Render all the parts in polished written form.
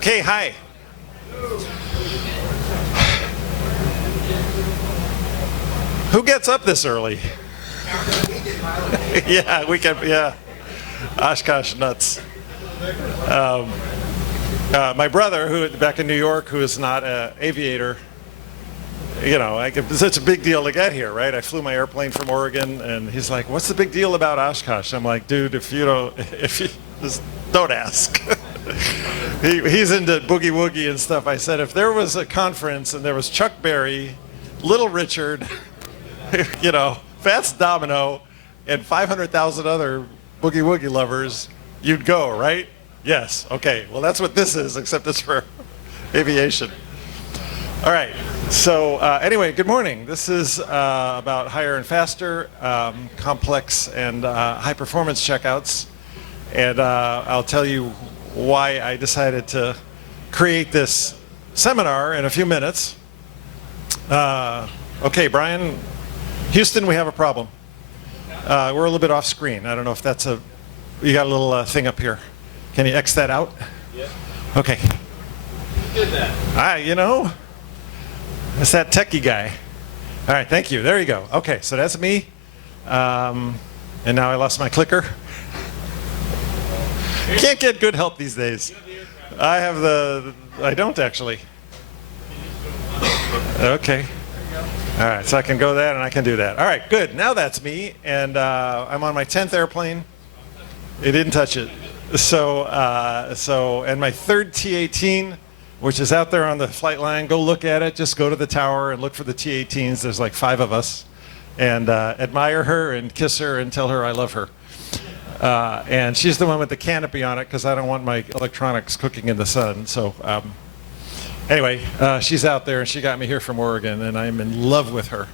Okay, hi. Who gets up this early? Yeah, we can, yeah. Oshkosh nuts. My brother, who back in New York, who is not an aviator, you know, it's such a big deal to get here, right? I flew my airplane from Oregon, and he's like, "What's the big deal about Oshkosh?" I'm like, "Dude, if you just don't ask." He's into boogie woogie and stuff. I said, if there was a conference and there was Chuck Berry, Little Richard, you know, Fats Domino, and 500,000 other boogie woogie lovers, you'd go, right? Yes. Okay. Well, that's what this is, except it's for aviation. All right. So anyway, good morning. This is about higher and faster, complex and high performance checkouts. And I'll tell you why I decided to create this seminar in a few minutes. Okay, Brian, Houston, we have a problem. We're a little bit off screen. I don't know if that's you got a little thing up here. Can you X that out? Yeah. Okay. You did that. You know, it's that techie guy. All right, thank you. There you go. Okay, so that's me. And now I lost my clicker. Can't get good help these days. I don't actually. Okay. All right, so I can go that and I can do that. All right, good. Now that's me, and I'm on my 10th airplane. It didn't touch it. So and my third T-18, which is out there on the flight line. Go look at it. Just go to the tower and look for the T-18s. There's like 5 of us, and admire her and kiss her and tell her I love her. And she's the one with the canopy on it because I don't want my electronics cooking in the sun. So anyway, she's out there and she got me here from Oregon and I'm in love with her.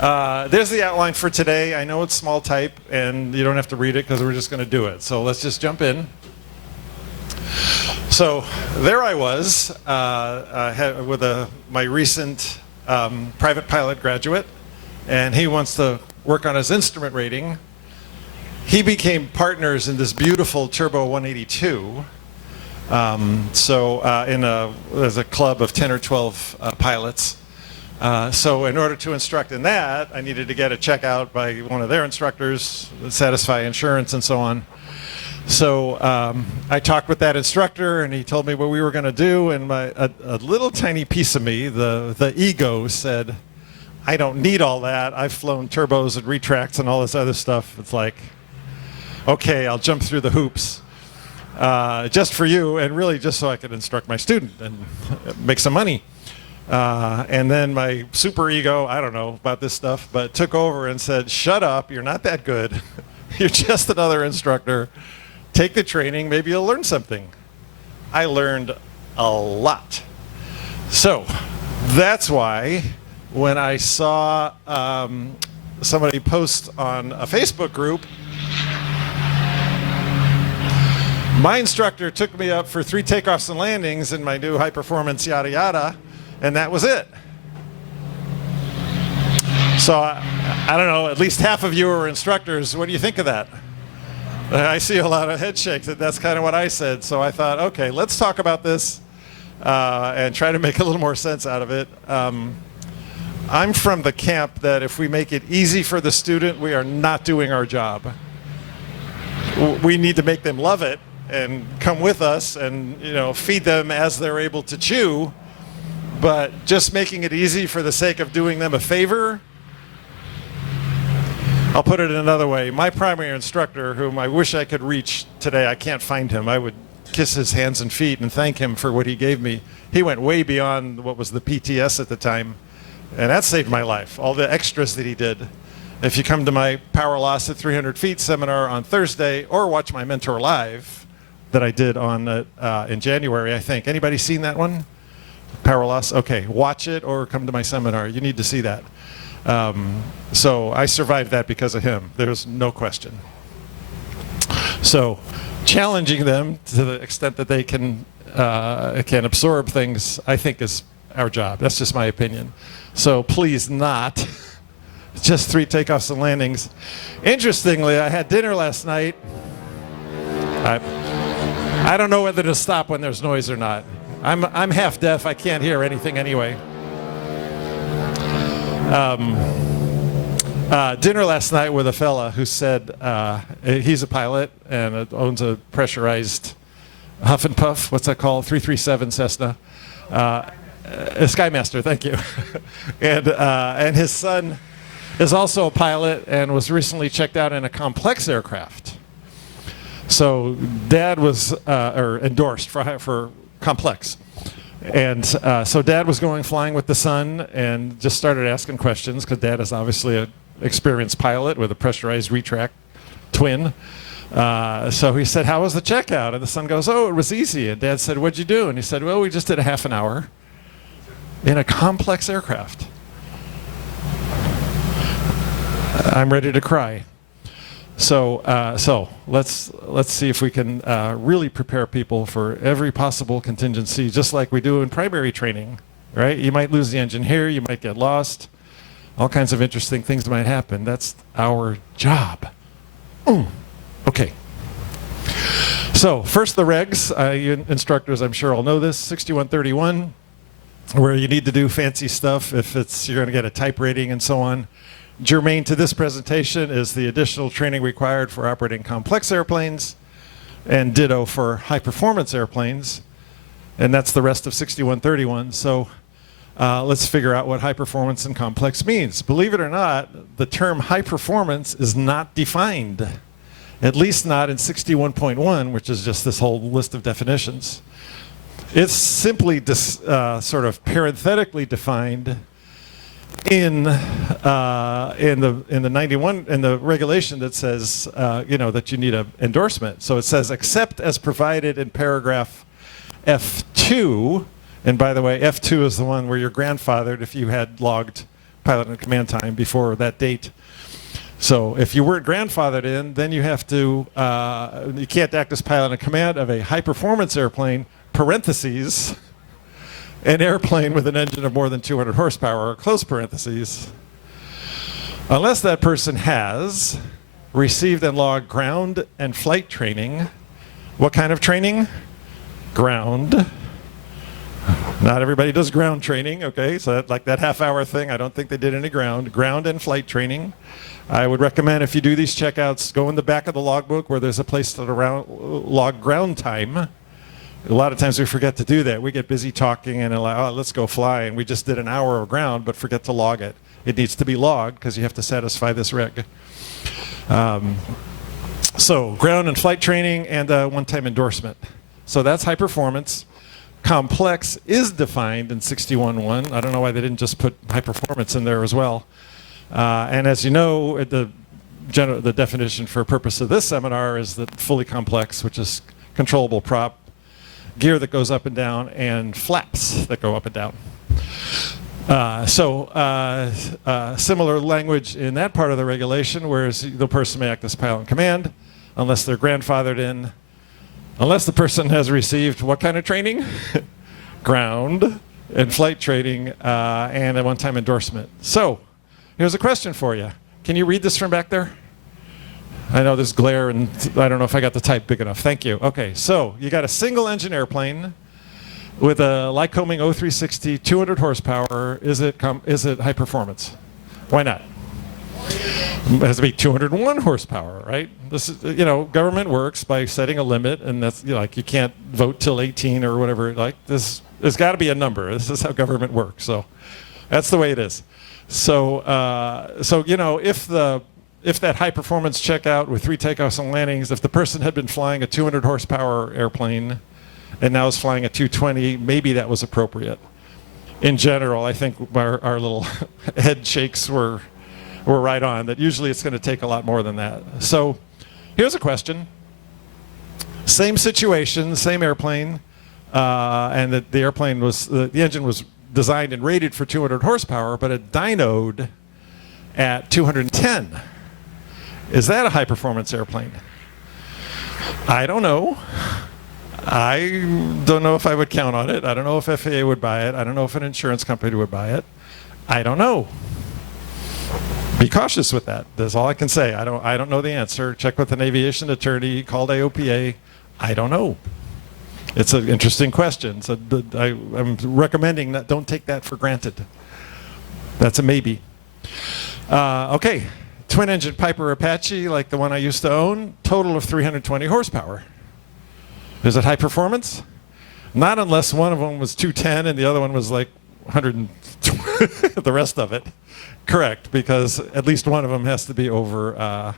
There's the outline for today. I know it's small type and you don't have to read it because we're just going to do it. So let's just jump in. So there I was with my recent private pilot graduate, and he wants to work on his instrument rating. He became partners in this beautiful Turbo 182. There's a club of 10 or 12 pilots. So in order to instruct in that, I needed to get a checkout by one of their instructors, satisfy insurance and so on. So I talked with that instructor and he told me what we were going to do, and a little tiny piece of me, the ego, said, I don't need all that. I've flown turbos and retracts and all this other stuff. It's like, okay, I'll jump through the hoops just for you, and really just so I could instruct my student and make some money. And then my super ego, I don't know about this stuff, but took over and said, shut up, you're not that good. You're just another instructor. Take the training, maybe you'll learn something. I learned a lot. So that's why when I saw somebody post on a Facebook group, my instructor took me up for 3 takeoffs and landings in my new high performance yada yada, and that was it. So I don't know, at least half of you are instructors. What do you think of that? I see a lot of head shakes. That's kind of what I said. So I thought, okay, let's talk about this and try to make a little more sense out of it. I'm from the camp that if we make it easy for the student, we are not doing our job. We need to make them love it and come with us and, you know, feed them as they're able to chew. But just making it easy for the sake of doing them a favor, I'll put it another way. My primary instructor, whom I wish I could reach today, I can't find him. I would kiss his hands and feet and thank him for what he gave me. He went way beyond what was the PTS at the time, and that saved my life, all the extras that he did. If you come to my Power Loss at 300 Feet seminar on Thursday, or watch my Mentor Live that I did on in January, I think. Anybody seen that one? Power Loss? Okay, watch it or come to my seminar. You need to see that. So I survived that because of him. There's no question. So challenging them to the extent that they can absorb things, I think, is our job. That's just my opinion. So please not just 3 takeoffs and landings. Interestingly, I had dinner last night. I don't know whether to stop when there's noise or not. I'm half deaf. I can't hear anything anyway. Dinner last night with a fella who said he's a pilot and owns a pressurized Huff and Puff. What's that called? 337 Cessna. A Skymaster. Thank you. And his son is also a pilot and was recently checked out in a complex aircraft. So Dad was or endorsed for complex. And so Dad was flying with the son and just started asking questions because Dad is obviously an experienced pilot with a pressurized retract twin. So he said, "How was the checkout?" And the son goes, "Oh, it was easy." And Dad said, "What'd you do?" And he said, "Well, we just did a half an hour in a complex aircraft." I'm ready to cry. So let's see if we can really prepare people for every possible contingency, just like we do in primary training, right? You might lose the engine here, you might get lost, all kinds of interesting things might happen. That's our job. Okay. So first the regs, you instructors I'm sure all know this, 6131, where you need to do fancy stuff if you're going to get a type rating and so on. Germane to this presentation is the additional training required for operating complex airplanes, and ditto for high-performance airplanes, and that's the rest of 6131. So let's figure out what high performance and complex means. Believe it or not, the term high performance is not defined, at least not in 61.1, which is just this whole list of definitions. It's simply sort of parenthetically defined in the 91 in the regulation that says that you need an endorsement. So it says except as provided in paragraph F2, and by the way, F2 is the one where you're grandfathered if you had logged pilot and command time before that date. So if you weren't grandfathered in, then you have to you can't act as pilot and command of a high performance airplane, parentheses, an airplane with an engine of more than 200 horsepower, or close parentheses, unless that person has received and logged ground and flight training. What kind of training? Ground. Not everybody does ground training, okay? So like that half-hour thing, I don't think they did any ground. Ground and flight training. I would recommend if you do these checkouts, go in the back of the logbook where there's a place to log ground time. A lot of times we forget to do that. We get busy talking and like, oh, let's go fly, and we just did an hour of ground but forget to log it. It needs to be logged because you have to satisfy this reg. So ground and flight training and one-time endorsement. So that's high performance. Complex is defined in 61.1. I don't know why they didn't just put high performance in there as well. And as you know, the definition for purpose of this seminar is that fully complex, which is controllable prop, gear that goes up and down, and flaps that go up and down. Similar language in that part of the regulation, whereas the person may act as pilot in command unless they're grandfathered in, unless the person has received what kind of training? Ground and flight training and a one-time endorsement. So here's a question for you. Can you read this from back there? I know there's glare and I don't know if I got the type big enough. Thank you. Okay, so you got a single engine airplane with a Lycoming 0360, 200 horsepower. Is it high performance? Why not? It has to be 201 horsepower, right? This is, government works by setting a limit, and that's like you can't vote till 18 or whatever. Like this, there's got to be a number. This is how government works. So that's the way it is. So if that high performance checkout with 3 takeoffs and landings, if the person had been flying a 200 horsepower airplane and now is flying a 220, maybe that was appropriate. In general, I think our little head shakes were right on, that usually it's going to take a lot more than that. So here's a question. Same situation, same airplane, and the airplane was, the engine was designed and rated for 200 horsepower, but it dynoed at 210. Is that a high performance airplane? I don't know. I don't know if I would count on it. I don't know if FAA would buy it. I don't know if an insurance company would buy it. I don't know. Be cautious with that. That's all I can say. I don't know the answer. Check with an aviation attorney, called AOPA. I don't know. It's an interesting question. So I'm recommending that don't take that for granted. That's a maybe. Okay, twin engine Piper Apache, like the one I used to own, total of 320 horsepower. Is it high performance? Not unless one of them was 210 and the other one was like 120, the rest of it. Correct, because at least one of them has to be over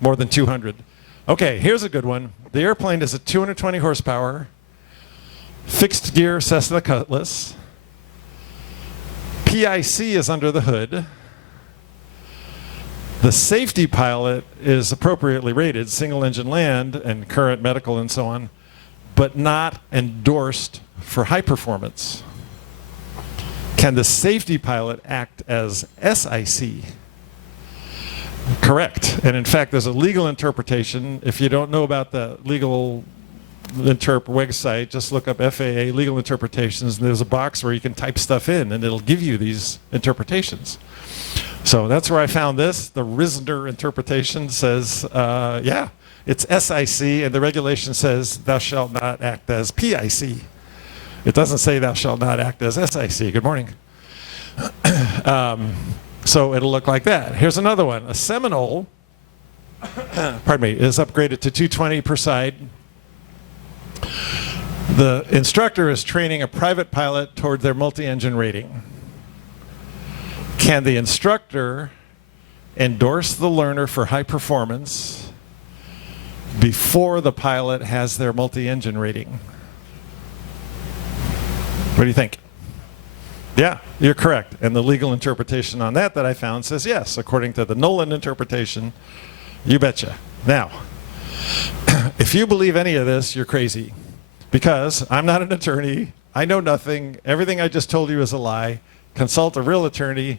more than 200. Okay, here's a good one. The airplane is at 220 horsepower, fixed gear Cessna Cutlass. PIC is under the hood. The safety pilot is appropriately rated, single engine land and current medical and so on, but not endorsed for high performance. Can the safety pilot act as SIC? Correct. And in fact, there's a legal interpretation. If you don't know about the legal website, just look up FAA legal interpretations, and there's a box where you can type stuff in, and it'll give you these interpretations. So that's where I found this. The Risner interpretation says, yeah, it's SIC, and the regulation says thou shalt not act as PIC. It doesn't say thou shalt not act as SIC. Good morning. So it'll look like that. Here's another one. A Seminole, pardon me, is upgraded to 220 per side. The instructor is training a private pilot toward their multi-engine rating. Can the instructor endorse the learner for high performance before the pilot has their multi-engine rating? What do you think? Yeah, you're correct. And the legal interpretation on that I found says yes. According to the Nolan interpretation, you betcha. Now, if you believe any of this, you're crazy. Because I'm not an attorney. I know nothing. Everything I just told you is a lie. Consult a real attorney.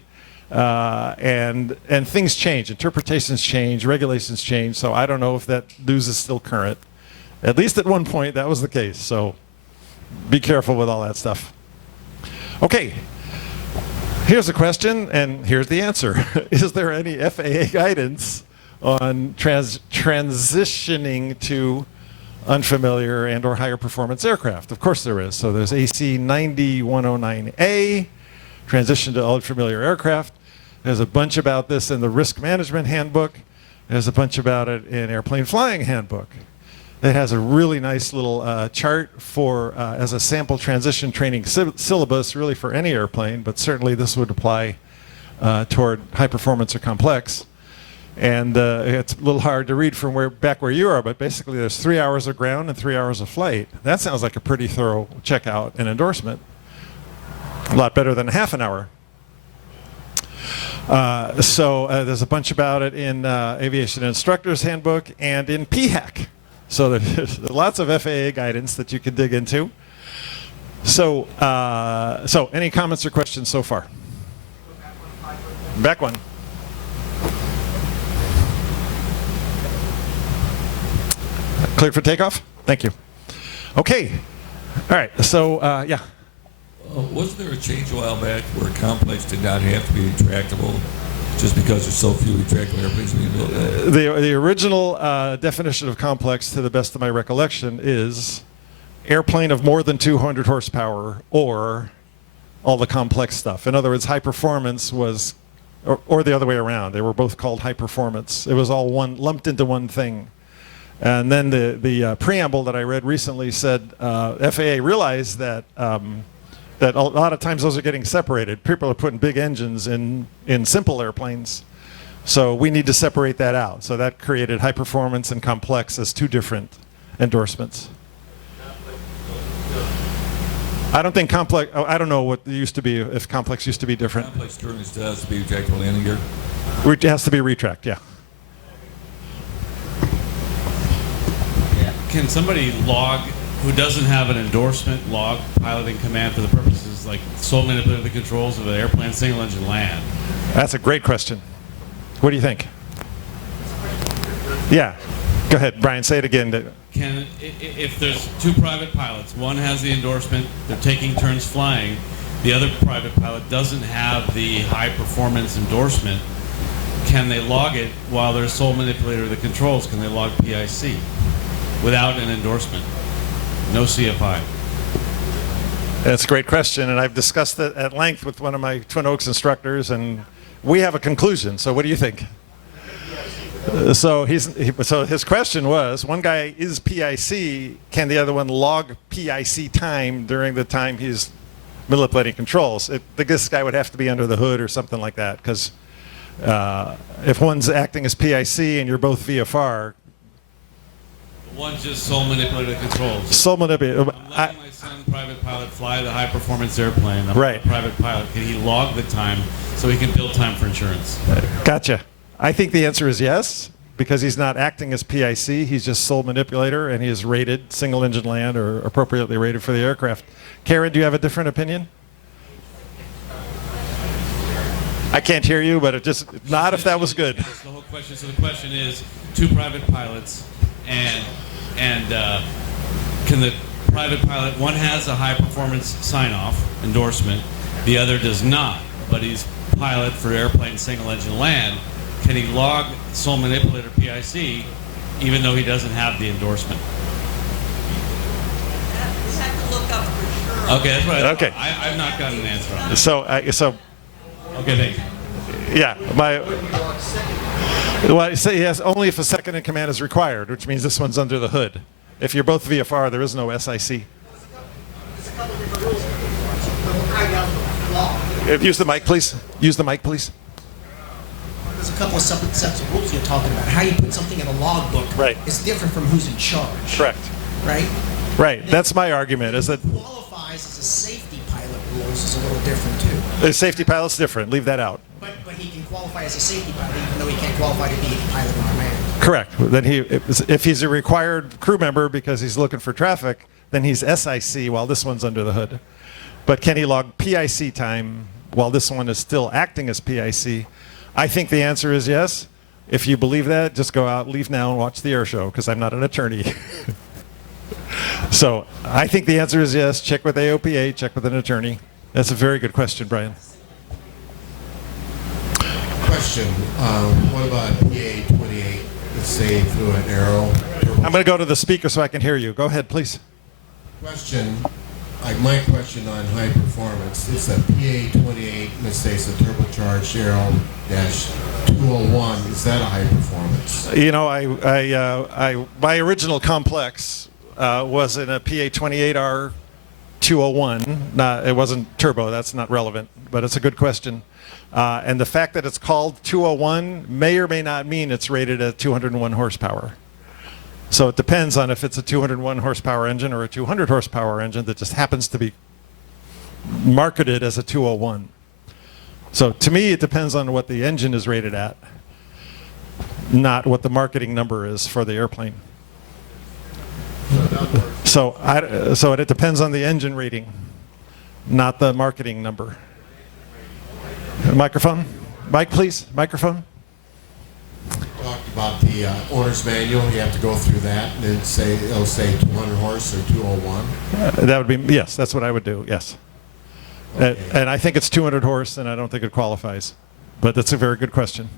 And things change. Interpretations change. Regulations change. So I don't know if that news is still current. At least at one point, that was the case. So be careful with all that stuff. Okay, here's a question, and here's the answer. Is there any FAA guidance on transitioning to unfamiliar and or higher performance aircraft? Of course there is. So there's AC 90-109A, transition to unfamiliar aircraft. There's a bunch about this in the Risk Management Handbook. There's a bunch about it in Airplane Flying Handbook. It has a really nice little chart for as a sample transition training syllabus, really for any airplane, but certainly this would apply toward high performance or complex. And it's a little hard to read from back where you are, but basically there's 3 hours of ground and 3 hours of flight. That sounds like a pretty thorough checkout and endorsement. A lot better than a half an hour. So there's a bunch about it in Aviation Instructor's Handbook and in PHAC. So there's lots of FAA guidance that you can dig into. So, any comments or questions so far? Back one. Cleared for takeoff? Thank you. Okay. All right. So, yeah. Wasn't there a change a while back where complex did not have to be retractable just because there's so few retractable airplanes being built? The original definition of complex, to the best of my recollection, is airplane of more than 200 horsepower or all the complex stuff. In other words, high performance was, or the other way around. They were both called high performance. It was all lumped into one thing. And then the preamble that I read recently said FAA realized that that a lot of times those are getting separated. People are putting big engines in simple airplanes. So we need to separate that out. So that created high performance and complex as two different endorsements. I don't think complex, I don't know what it used to be, if complex used to be different. Complex currently still has to be retractable landing gear? It has to be retract, yeah. Can somebody log, who doesn't have an endorsement, log piloting command for the purposes like sole manipulating the controls of an airplane single engine land? That's a great question. What do you think? Yeah, go ahead, Brian, say it again. Can, if there's two private pilots, one has the endorsement, they're taking turns flying, the other private pilot doesn't have the high performance endorsement, can they log it while they're sole manipulator of the controls? Can they log PIC without an endorsement? no CFI? That's a great question, and I've discussed it at length with one of my Twin Oaks instructors, and we have a conclusion. So what do you think? So his question was, one guy is PIC, can the other one log PIC time during the time he's manipulating controls? This guy would have to be under the hood or something like that, because if one's acting as PIC and you're both VFR. One's just sole manipulator controls. Sole manipulator. I'm letting my son, private pilot, fly the high-performance airplane. I'm Right. a private pilot. Can he log the time so he can build time for insurance? Gotcha. I think the answer is yes, because he's not acting as PIC. He's just sole manipulator, and he is rated single engine land or appropriately rated for the aircraft. Karen, do you have a different opinion? I can't hear you, but it just not if that was good. That's the whole question. So the question is, two private pilots, and can the private pilot, one has a high performance sign-off endorsement, the other does not, but he's pilot for airplane single engine land. Can he log sole manipulator PIC even though he doesn't have the endorsement? You have to look up for sure. Okay, that's what I thought. Okay. I've not gotten an answer on this. So Okay, thank you. yeah, well, I say yes, only if a second in command is required, which means this one's under the hood. If you're both VFR, there is no SIC. Use the mic, please. Use the mic, please. There's a couple of separate sets of rules you're talking about. How you put something in a logbook Right. is different from who's in charge. Correct. Right? Right. That's my argument, is that Qualifies as a safety pilot rules is a little different too. the safety pilot's different. Leave that out. But he can qualify as a safety pilot even though he can't qualify to be a pilot in command. Correct. Then if he's a required crew member because he's looking for traffic, then he's SIC while this one's under the hood. But can he log PIC time while this one is still acting as PIC? I think the answer is yes. If you believe that, just go out, leave now, and watch the air show, because I'm not an attorney. So I think the answer is yes. Check with AOPA, check with an attorney. That's a very good question, Brian. Question, what about PA-28, let's say through an arrow? I'm going to go to the speaker so I can hear you. Go ahead, please. Question, my question on high performance is that PA-28, let's say it's a turbocharged arrow -201, is that a high performance? You know, my original complex was in a PA-28R 201. It wasn't turbo, that's not relevant, but it's a good question. And the fact that it's called 201 may or may not mean it's rated at 201 horsepower. So it depends on if it's a 201 horsepower engine or a 200 horsepower engine that just happens to be marketed as a 201. So to me, it depends on what the engine is rated at, not what the marketing number is for the airplane. So it depends on the engine rating, not the marketing number. Microphone? Mic, please. Microphone. Talked about the owner's manual, you have to go through that, and then it'll say 200 horse or 201. That would be, yes, that's what I would do, yes. Okay. And I think it's 200 horse, and I don't think it qualifies. But that's a very good question.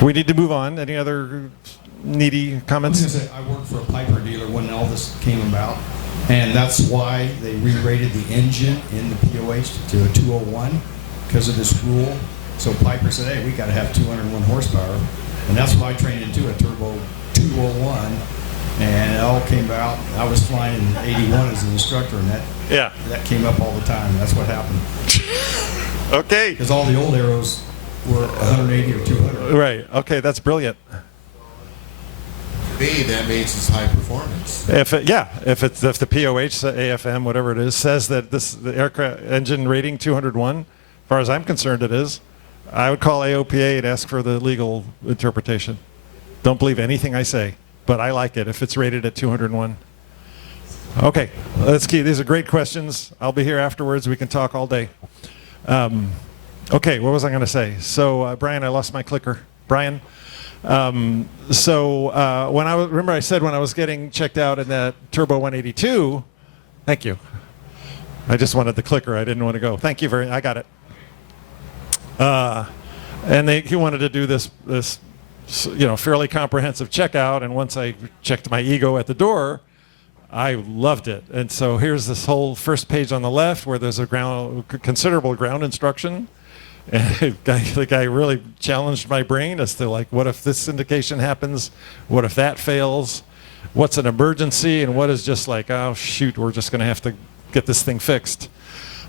We need to move on. Any other needy I was comments? going to say, I worked for a Piper dealer when all this came about, and that's why they re-rated the engine in the POH to a 201 because of this rule. So Piper said, hey, we got to have 201 horsepower, and that's why I trained into a turbo 201, and it all came about. I was flying in 81 as an instructor, and that came up all the time. That's what happened. Okay. Because all the old arrows were 180 or 200. Right. Okay, that's brilliant. To me, that means it's high performance. If the POH, AFM, whatever it is, says that the aircraft engine rating 201, as far as I'm concerned, it is. I would call AOPA and ask for the legal interpretation. Don't believe anything I say, but I like it if it's rated at 201. Okay, let's keep. These are great questions. I'll be here afterwards. We can talk all day. Okay, what was I going to say? So, Brian, I lost my clicker. Brian. When remember I said when I was getting checked out in that Turbo 182. Thank you. I just wanted the clicker. I didn't want to go. Thank you I got it. And he wanted to do this fairly comprehensive checkout, and once I checked my ego at the door, I loved it. And so here's this whole first page on the left where there's a considerable ground instruction. And the guy really challenged my brain as to like, what if this indication happens? What if that fails? What's an emergency? And what is just like, oh shoot, we're just going to have to get this thing fixed.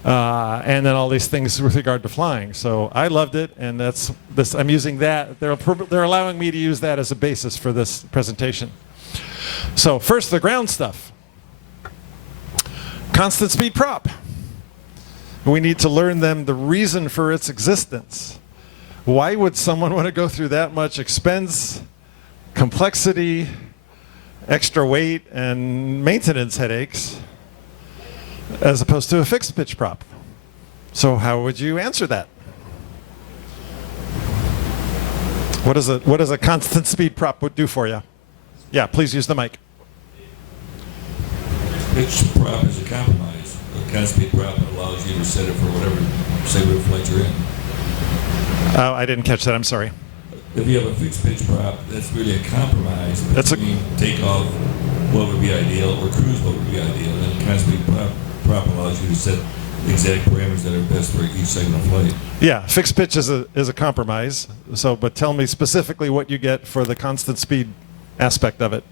And then all these things with regard to flying. So I loved it, and I'm using that. They're allowing me to use that as a basis for this presentation. So first, the ground stuff. Constant speed prop. We need to learn them the reason for its existence. Why would someone want to go through that much expense, complexity, extra weight, and maintenance headaches as opposed to a fixed pitch prop? So how would you answer that? What does a constant speed prop would do for you? Yeah, please use the mic. Pitch prop is a compromise. A constant speed prop allows you to set it for whatever segment of flight you're in. Oh, I didn't catch that. I'm sorry. If you have a fixed pitch prop, that's really a compromise between takeoff, what would be ideal, or cruise, what would be ideal. And a constant speed prop allows you to set the exact parameters that are best for each segment of flight. Yeah, fixed pitch is a compromise. So, but tell me specifically what you get for the constant speed aspect of it.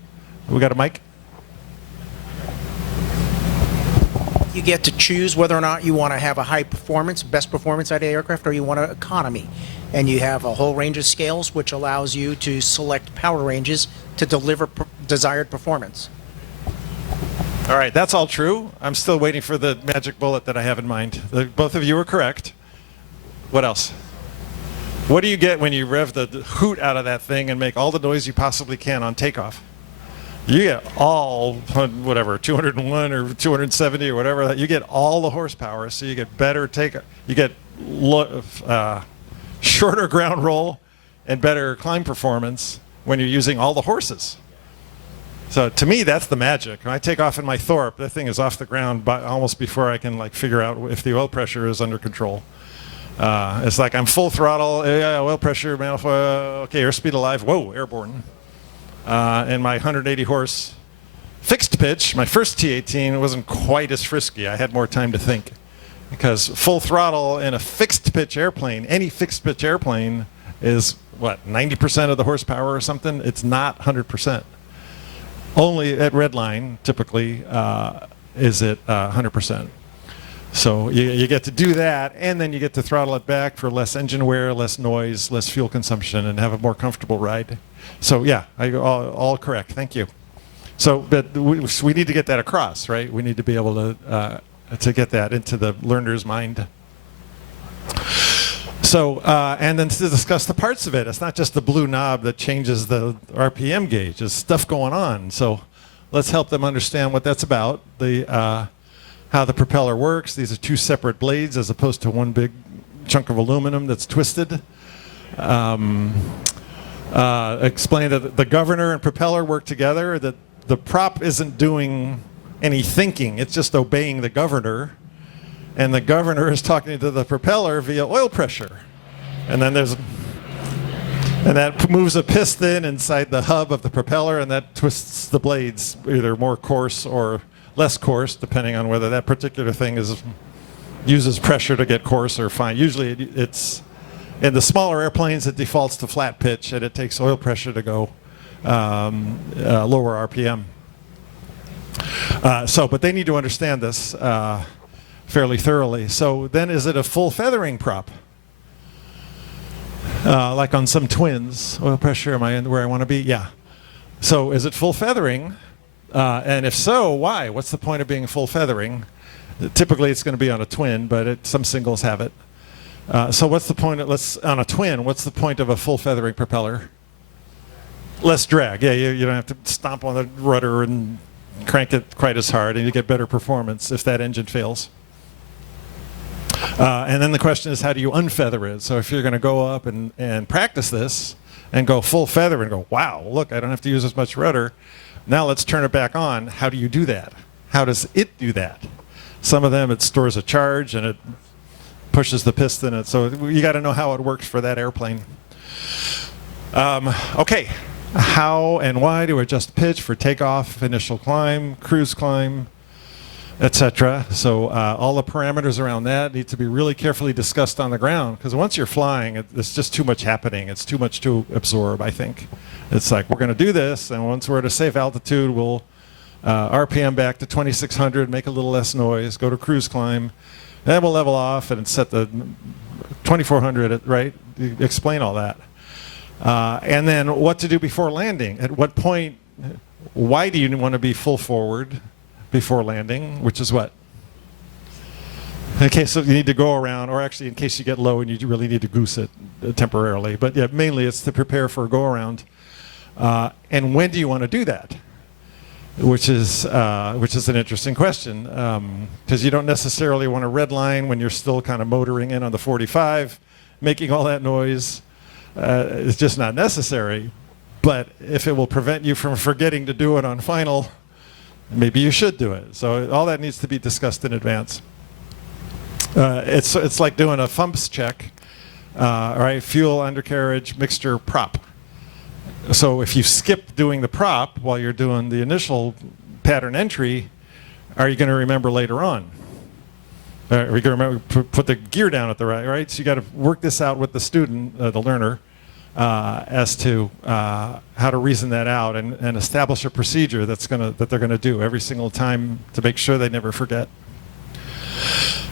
We got a mic? You get to choose whether or not you want to have a high performance, best performance out of the aircraft, or you want an economy. And you have a whole range of scales which allows you to select power ranges to deliver desired performance. All right, that's all true. I'm still waiting for the magic bullet that I have in mind. Both of you are correct. What else? What do you get when you rev the hoot out of that thing and make all the noise you possibly can on takeoff? You get all, whatever, 201 or 270 or whatever. You get all the horsepower, so you get better takeoff. You get shorter ground roll and better climb performance when you're using all the horses. So to me, that's the magic. When I take off in my Thorp, that thing is off the ground almost before I can figure out if the oil pressure is under control. It's like I'm full throttle, oil pressure, manifold, okay, airspeed alive, whoa, airborne. And my 180 horse fixed pitch, my first T-18, wasn't quite as frisky. I had more time to think. Because full throttle in a fixed pitch airplane, any fixed pitch airplane is, 90% of the horsepower or something? It's not 100%. Only at redline, typically, is it 100%. So you get to do that, and then you get to throttle it back for less engine wear, less noise, less fuel consumption, and have a more comfortable ride. So yeah, all correct. Thank you. So, but we need to get that across, right? We need to be able to get that into the learner's mind. So, and then to discuss the parts of it. It's not just the blue knob that changes the RPM gauge. There's stuff going on. So let's help them understand what that's about. How the propeller works. These are two separate blades as opposed to one big chunk of aluminum that's twisted. Explain that the governor and propeller work together, that the prop isn't doing any thinking, it's just obeying the governor, and the governor is talking to the propeller via oil pressure. And then and that moves a piston inside the hub of the propeller, and that twists the blades either more coarse or less coarse, depending on whether that particular thing uses pressure to get coarse or fine. Usually it's in the smaller airplanes, it defaults to flat pitch, and it takes oil pressure to go lower RPM. But they need to understand this fairly thoroughly. So then, is it a full feathering prop? Like on some twins, oil pressure, am I in where I want to be? Yeah. So is it full feathering? And if so, why? What's the point of being full feathering? Typically, it's going to be on a twin, but some singles have it. So what's the point on a twin, what's the point of a full feathering propeller? Less drag. Yeah, you don't have to stomp on the rudder and crank it quite as hard, and you get better performance if that engine fails. And then the question is, how do you unfeather it? So if you're going to go up and practice this and go full feather and go, wow, look, I don't have to use as much rudder. Now let's turn it back on. How do you do that? How does it do that? Some of them, it stores a charge and it pushes the piston. And so you got to know how it works for that airplane. Okay, how and why to adjust pitch for takeoff, initial climb, cruise climb, etc. So all the parameters around that need to be really carefully discussed on the ground, because once you're flying, it's just too much happening. It's too much to absorb, I think. It's like, we're going to do this, and once we're at a safe altitude, we'll RPM back to 2600, make a little less noise, go to cruise climb, then we'll level off and set the 2400, right? Explain all that. And then what to do before landing. At what point, why do you want to be full forward before landing, which is what? In case you need to go around, or actually in case you get low and you really need to goose it temporarily. But yeah, mainly it's to prepare for a go around. And when do you want to do that? Which is an interesting question, because you don't necessarily want to redline when you're still kind of motoring in on the 45, making all that noise. It's just not necessary. But if it will prevent you from forgetting to do it on final, maybe you should do it. So all that needs to be discussed in advance. It's like doing a FUMPS check, right? Fuel, undercarriage, mixture, prop. So if you skip doing the prop while you're doing the initial pattern entry, are you going to remember later on? Are you going to remember put the gear down at the right? So you got to work this out with the student, the learner, as to how to reason that out and establish a procedure that they're going to do every single time to make sure they never forget.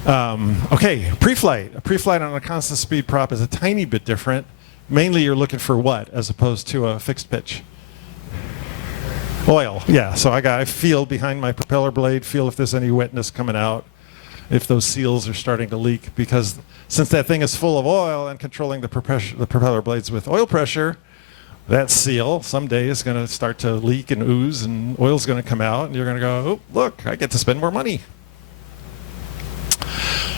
Okay, pre-flight. A pre-flight on a constant speed prop is a tiny bit different. Mainly you're looking for what as opposed to a fixed pitch? Oil, yeah. So I feel behind my propeller blade, feel if there's any wetness coming out, if those seals are starting to leak, because since that thing is full of oil and controlling the propeller blades with oil pressure, that seal someday is going to start to leak and ooze and oil's going to come out and you're going to go, oh, look, I get to spend more money.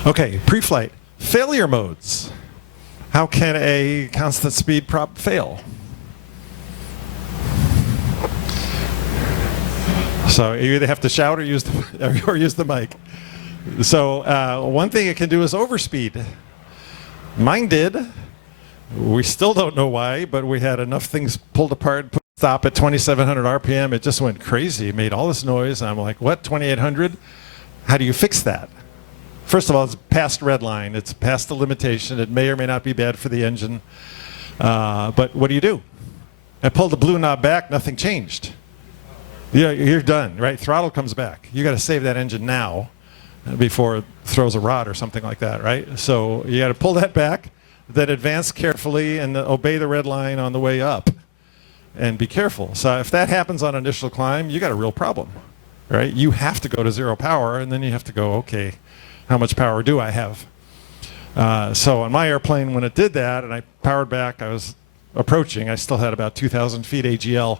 Okay, pre-flight. Failure modes. How can a constant speed prop fail? So you either have to shout or use the mic. So one thing it can do is overspeed. Mine did. We still don't know why, but we had enough things pulled apart, stop at 2,700 RPM. It just went crazy. It made all this noise. I'm like, what, 2,800? How do you fix that? First of all, it's past red line. It's past the limitation. It may or may not be bad for the engine. But what do? I pulled the blue knob back, nothing changed. Yeah, you're done, right? Throttle comes back. You got to save that engine now before it throws a rod or something like that, right? So you got to pull that back, then advance carefully and obey the red line on the way up and be careful. So if that happens on initial climb, you got a real problem, right? You have to go to 0 power and then you have to go, okay, how much power do I have? So on my airplane, when it did that and I powered back, I was approaching, I still had about 2,000 feet AGL,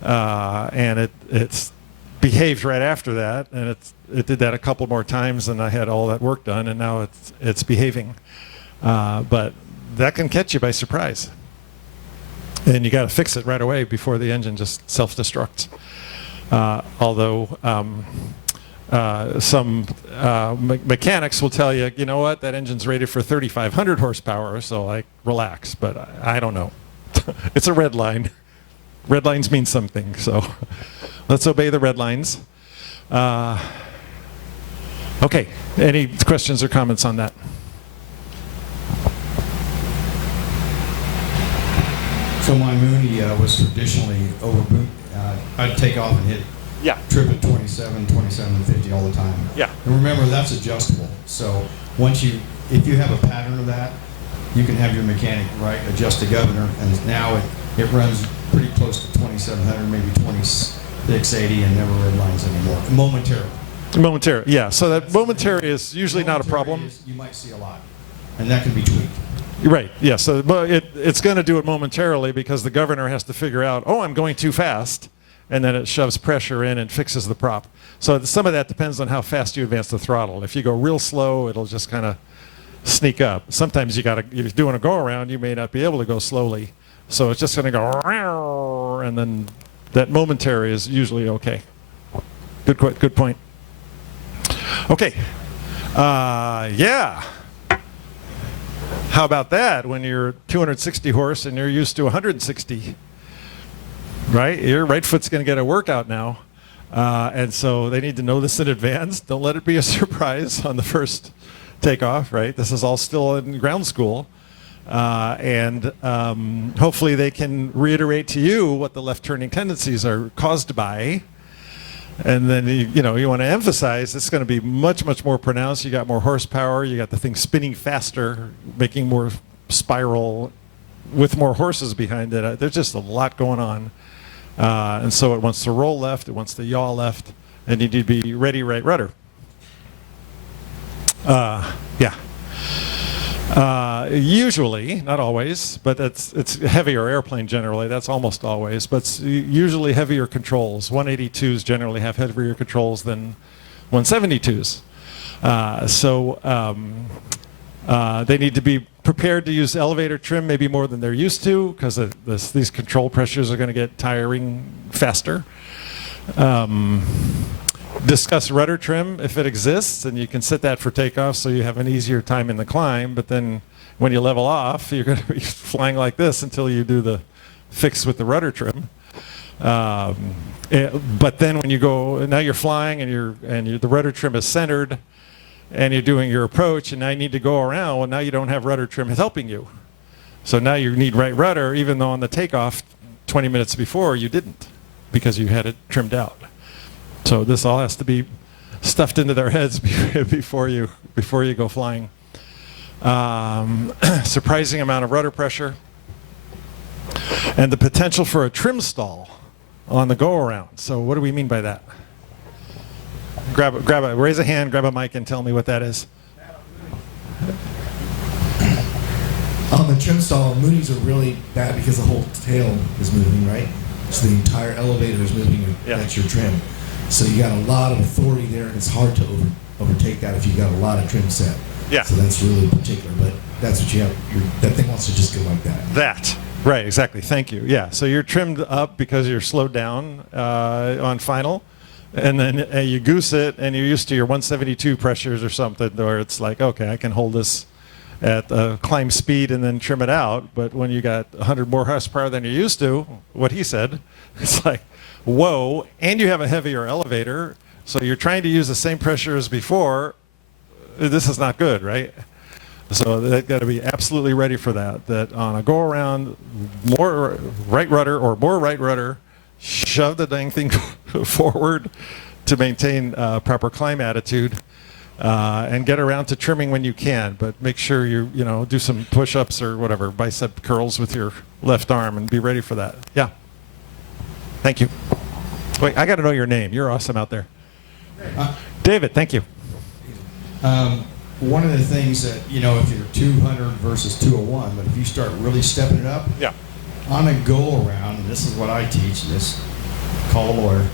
and it's behaved right after that, and it did that a couple more times and I had all that work done, and now it's behaving. But that can catch you by surprise. And you got to fix it right away before the engine just self-destructs. Although some mechanics will tell you, you know what, that engine's rated for 3,500 horsepower, so like relax. But I don't know. It's a red line. Red lines mean something, so let's obey the red lines. Okay, any questions or comments on that? So my Mooney was traditionally overbooked. I'd take off and hit trip at 27, 2750 all the time. Yeah. And remember, that's adjustable. So if you have a pattern of that, you can have your mechanic, right, adjust the governor, and now it runs pretty close to 2700, maybe 2680, and never red lines anymore, momentarily. Momentary, yeah. So that momentary is usually not a problem. You might see a lot, and that can be tweaked. Right, yeah. So it's going to do it momentarily because the governor has to figure out, oh, I'm going too fast, and then it shoves pressure in and fixes the prop. So some of that depends on how fast you advance the throttle. If you go real slow, it'll just kind of sneak up. Sometimes if you're doing a go-around, you may not be able to go slowly. So it's just going to go, and then that momentary is usually okay. Good point. Okay. Yeah. How about that when you're 260 horse and you're used to 160? Right? Your right foot's going to get a workout now. And so they need to know this in advance. Don't let it be a surprise on the first takeoff, right? This is all still in ground school. And hopefully they can reiterate to you what the left turning tendencies are caused by. And then, you want to emphasize it's going to be much, much more pronounced. You got more horsepower. You got the thing spinning faster, making more spiral with more horses behind it. There's just a lot going on. And so it wants to roll left. It wants to yaw left. And you need to be ready right rudder. Yeah. Usually, not always, but it's heavier airplane generally. That's almost always, but it's usually heavier controls. 182s generally have heavier controls than 172s. They need to be prepared to use elevator trim maybe more than they're used to because these control pressures are going to get tiring faster. Discuss rudder trim if it exists, and you can set that for takeoff so you have an easier time in the climb, but then when you level off, you're going to be flying like this until you do the fix with the rudder trim. But then when you go, now you're flying and the rudder trim is centered and you're doing your approach, and now you need to go around. Well, now you don't have rudder trim helping you. So now you need right rudder, even though on the takeoff 20 minutes before you didn't because you had it trimmed out. So this all has to be stuffed into their heads before you go flying. Surprising amount of rudder pressure, and the potential for a trim stall on the go around. So what do we mean by that? Raise a hand, grab a mic, and tell me what that is. On the trim stall, Moonies are really bad because the whole tail is moving, right? So the entire elevator is moving. That's your trim. So you got a lot of authority there, and it's hard to overtake that if you got a lot of trim set. Yeah. So that's really particular, but that's what you have. That thing wants to just go like that. Right, exactly. Thank you. Yeah, so you're trimmed up because you're slowed down on final, and then you goose it, and you're used to your 172 pressures or something, where it's like, okay, I can hold this at climb speed and then trim it out. But when you got 100 more horsepower than you're used to, what he said, it's like, whoa, and you have a heavier elevator, so you're trying to use the same pressure as before. This is not good, right? So they've got to be absolutely ready for that. That on a go around, more right rudder or more right rudder, shove the dang thing forward to maintain proper climb attitude, and get around to trimming when you can. But make sure you do some push-ups or whatever, bicep curls with your left arm, and be ready for that. Yeah. Thank you. Wait, I got to know your name. You're awesome out there. David, thank you. One of the things that, if you're 200 versus 201, but if you start really stepping it up, Yeah. on a go around, and this is what I teach, call a lawyer,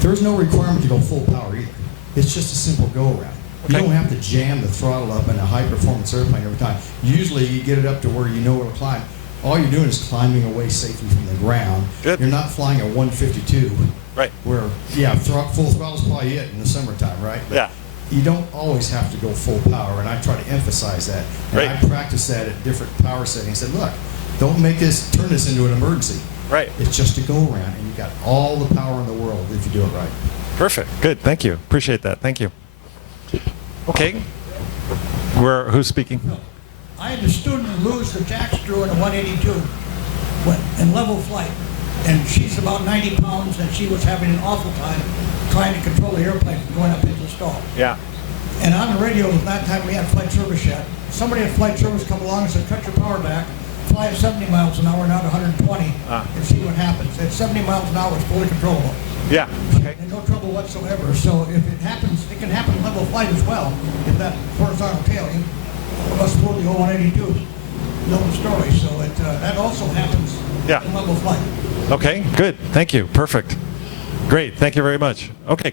there's no requirement to go full power either. It's just a simple go around. You Okay. don't have to jam the throttle up in a high performance airplane every time. Usually you get it up to where you know where to climb. All you're doing is climbing away safely from the ground. Good. You're not flying at 152. Right. Where, full throttle is probably it in the summertime, right? But Yeah. you don't always have to go full power, and I try to emphasize that. And Right. I practice that at different power settings. I said, look, don't turn this into an emergency. Right. It's just a go around, and you got all the power in the world if you do it right. Perfect. Good. Thank you. Appreciate that. Thank you. Okay. Who's speaking? I had a student lose the jack screw in a 182 in level flight, and she's about 90 pounds, and she was having an awful time trying to control the airplane from going up into the stall. Yeah. And on the radio, that time we had flight service yet. Somebody at flight service come along and said, cut your power back, fly at 70 miles an hour, not 120, and see what happens. At 70 miles an hour, it's fully controllable. Yeah. Okay. And no trouble whatsoever. So if it happens, it can happen in level flight as well. If that horizontal tail, you must pull the 182, known story. So that also happens in level flight. Okay. Good. Thank you. Perfect. Great. Thank you very much. Okay.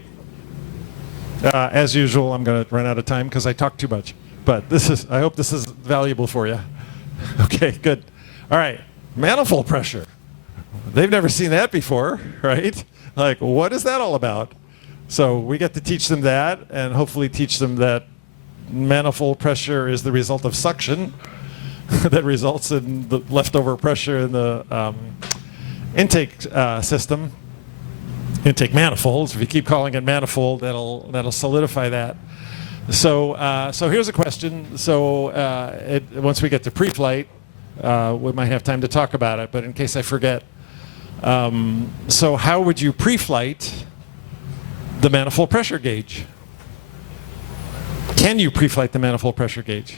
As usual, I'm going to run out of time because I talk too much. But I hope this is valuable for you. Okay, good. All right. Manifold pressure. They've never seen that before, right? Like, what is that all about? So we get to teach them that, and hopefully teach them that manifold pressure is the result of suction, that results in the leftover pressure in the intake system, intake manifolds. If you keep calling it manifold, that'll solidify that. So so here's a question. So once we get to pre-flight, we might have time to talk about it, but in case I forget, so how would you pre-flight the manifold pressure gauge? Can you pre-flight the manifold pressure gauge?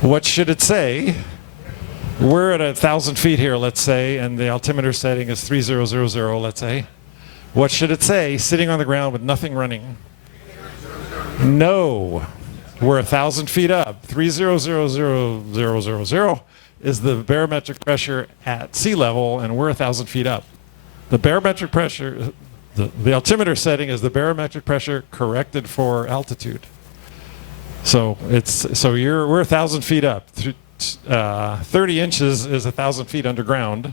What should it say? We're at 1,000 feet here, let's say, and the altimeter setting is 3000, let's say. What should it say sitting on the ground with nothing running? No. We're 1,000 feet up. 300000 is the barometric pressure at sea level, and we're 1,000 feet up. The barometric pressure, the altimeter setting is the barometric pressure corrected for altitude. So we're 1,000 feet up. 30 inches is 1,000 feet underground.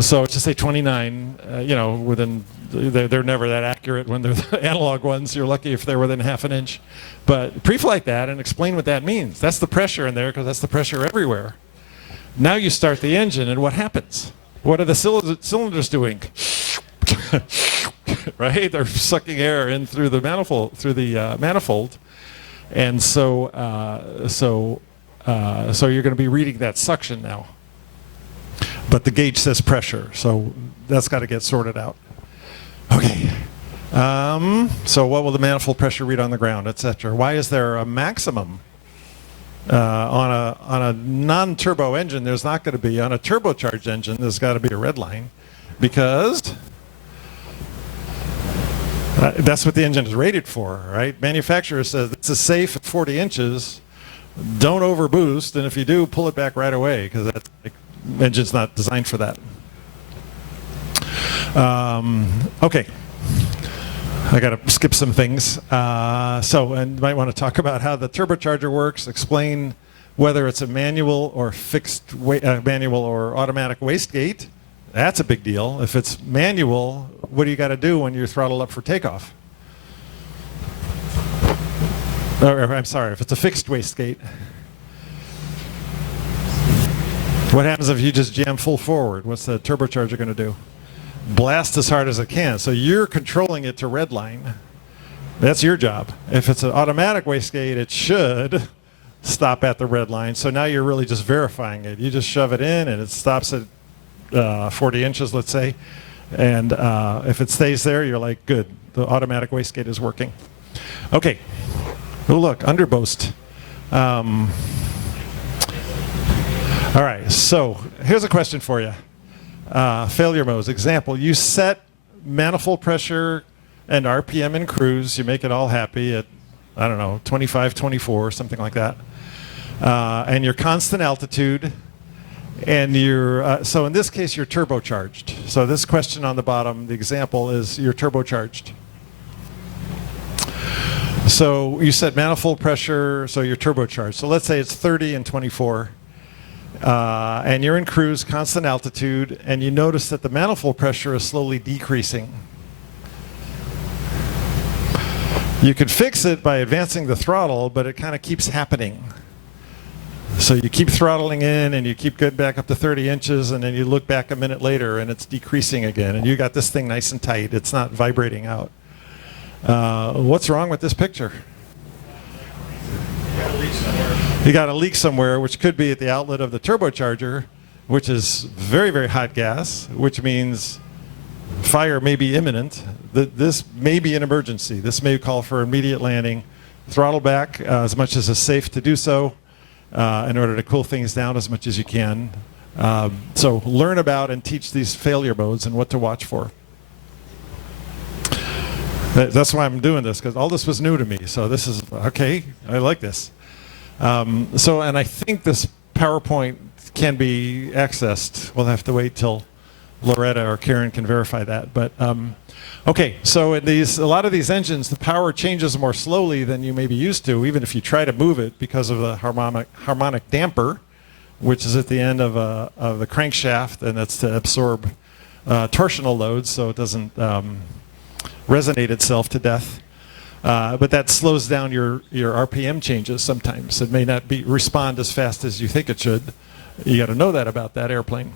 So just say 29. You know, within they're never that accurate when they're the analog ones. You're lucky if they're within half an inch. But pre-flight that and explain what that means. That's the pressure in there because that's the pressure everywhere. Now you start the engine, and what happens? What are the cylinders doing? Right? They're sucking air in through the manifold, and so you're going to be reading that suction now. But the gauge says pressure, so that's got to get sorted out. Okay. So what will the manifold pressure read on the ground, etc.? Why is there a maximum on a non-turbo engine? There's not going to be. On a turbocharged engine, there's got to be a red line, because that's what the engine is rated for, right? Manufacturer says this is safe at 40 inches. Don't overboost, and if you do, pull it back right away, because that's engine's not designed for that. Okay. I got to skip some things. And you might want to talk about how the turbocharger works, explain whether it's a manual or fixed manual or automatic wastegate. That's a big deal. If it's manual, what do you got to do when you're throttled up for takeoff? Or, I'm sorry, if it's a fixed wastegate. What happens if you just jam full forward? What's the turbocharger going to do? Blast as hard as it can. So you're controlling it to redline. That's your job. If it's an automatic wastegate, it should stop at the red line. So now you're really just verifying it. You just shove it in and it stops at 40 inches, let's say. And if it stays there, you're like, good. The automatic wastegate is working. Okay. Oh, look, underboast. All right, so here's a question for you. Failure modes. Example, you set manifold pressure and RPM in cruise. You make it all happy at, I don't know, 25, 24, something like that. And your constant altitude. And you're, so in this case, you're turbocharged. So this question on the bottom, the example is you're turbocharged. So you set manifold pressure, so you're turbocharged. So let's say it's 30 and 24. And you're in cruise, constant altitude, and you notice that the manifold pressure is slowly decreasing. You could fix it by advancing the throttle, but it kind of keeps happening. So you keep throttling in, and you keep getting back up to 30 inches, and then you look back a minute later, and it's decreasing again, and you got this thing nice and tight. It's not vibrating out. What's wrong with this picture? You got a leak somewhere, which could be at the outlet of the turbocharger, which is very, very hot gas, which means fire may be imminent. This may be an emergency. This may call for immediate landing. Throttle back as much as is safe to do so in order to cool things down as much as you can. So learn about and teach these failure modes and what to watch for. That's why I'm doing this, because all this was new to me. So this is, okay, I like this. And I think this PowerPoint can be accessed. We'll have to wait till Loretta or Karen can verify that. But okay, so in a lot of these engines, the power changes more slowly than you may be used to, even if you try to move it because of the harmonic damper, which is at the end of the crankshaft, and that's to absorb torsional loads so it doesn't resonate itself to death. But that slows down your RPM changes sometimes. It may not respond as fast as you think it should. You got to know that about that airplane.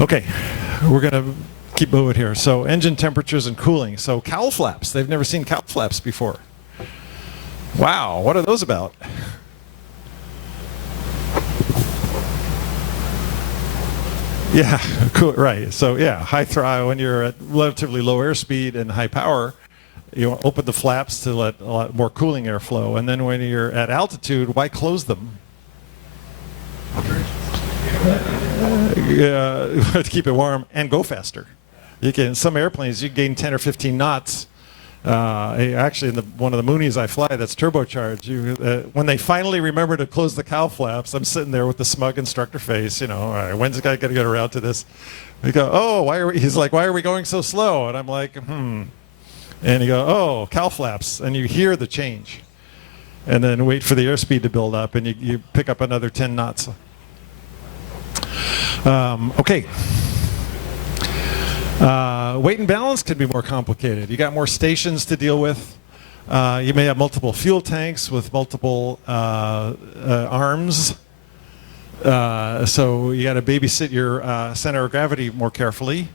Okay, we're going to keep moving here. So engine temperatures and cooling. So cowl flaps. They've never seen cowl flaps before. Wow, what are those about? Yeah, cool, right. So yeah, high throttle, when you're at relatively low airspeed and high power, you open the flaps to let a lot more cooling air flow. And then when you're at altitude, why close them? To keep it warm and go faster. You can, some airplanes, you gain 10 or 15 knots. Actually, in one of the Moonies I fly, that's turbocharged. When they finally remember to close the cowl flaps, I'm sitting there with the smug instructor face. You know, all right, when's the guy going to get around to this? We go, oh, he's like, why are we going so slow? And I'm like, And you go, oh, cowl flaps, and you hear the change, and then wait for the airspeed to build up, and you pick up another 10 knots. Okay. Weight and balance can be more complicated. You got more stations to deal with. You may have multiple fuel tanks with multiple arms. So you got to babysit your center of gravity more carefully.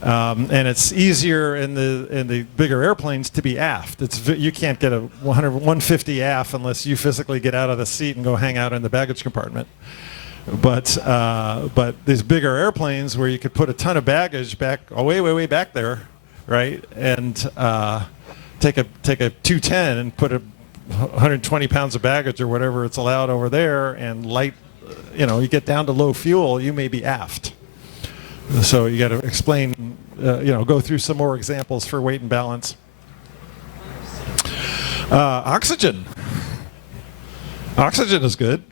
And it's easier in the bigger airplanes to be aft. You can't get a 150 aft unless you physically get out of the seat and go hang out in the baggage compartment. But these bigger airplanes where you could put a ton of baggage back, way back there, right? And take a 210 and put 120 pounds of baggage or whatever it's allowed over there, and light, you get down to low fuel, you may be aft. So you got to explain, go through some more examples for weight and balance. Oxygen. Oxygen is good.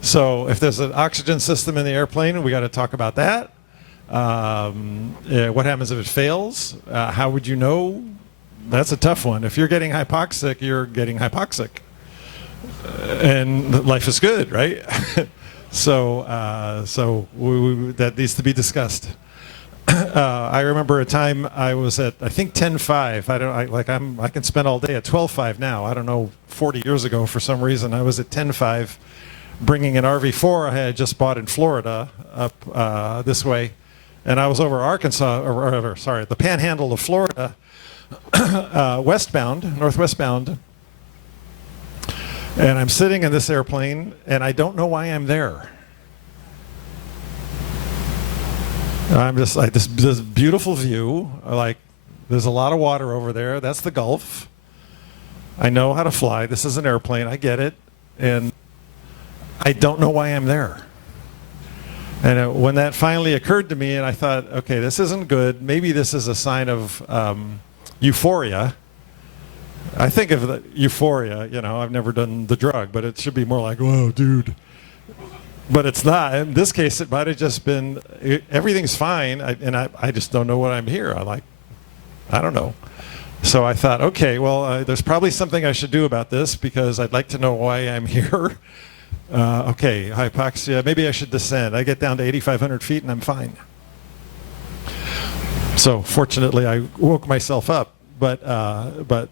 So if there's an oxygen system in the airplane, we got to talk about that. What happens if it fails? How would you know? That's a tough one. If you're getting hypoxic, you're getting hypoxic. And life is good, right? So that needs to be discussed. I remember a time I was at, I think 10.5. I can spend all day at 12.5 now. I don't know, 40 years ago for some reason I was at 10.5. Bringing an RV4 I had just bought in Florida up this way, and I was over Arkansas, the Panhandle of Florida, northwestbound, and I'm sitting in this airplane, and I don't know why I'm there. I'm just like this beautiful view, like there's a lot of water over there. That's the Gulf. I know how to fly. This is an airplane. I get it, and I don't know why I'm there. And when that finally occurred to me, and I thought, okay, this isn't good. Maybe this is a sign of euphoria. I think of the euphoria, I've never done the drug, but it should be more like, whoa, dude. But it's not. In this case, it might have just been, everything's fine, and I just don't know what I'm here. I don't know. So I thought, okay, well, there's probably something I should do about this because I'd like to know why I'm here. Okay, hypoxia, maybe I should descend. I get down to 8,500 feet and I'm fine. So fortunately I woke myself up, but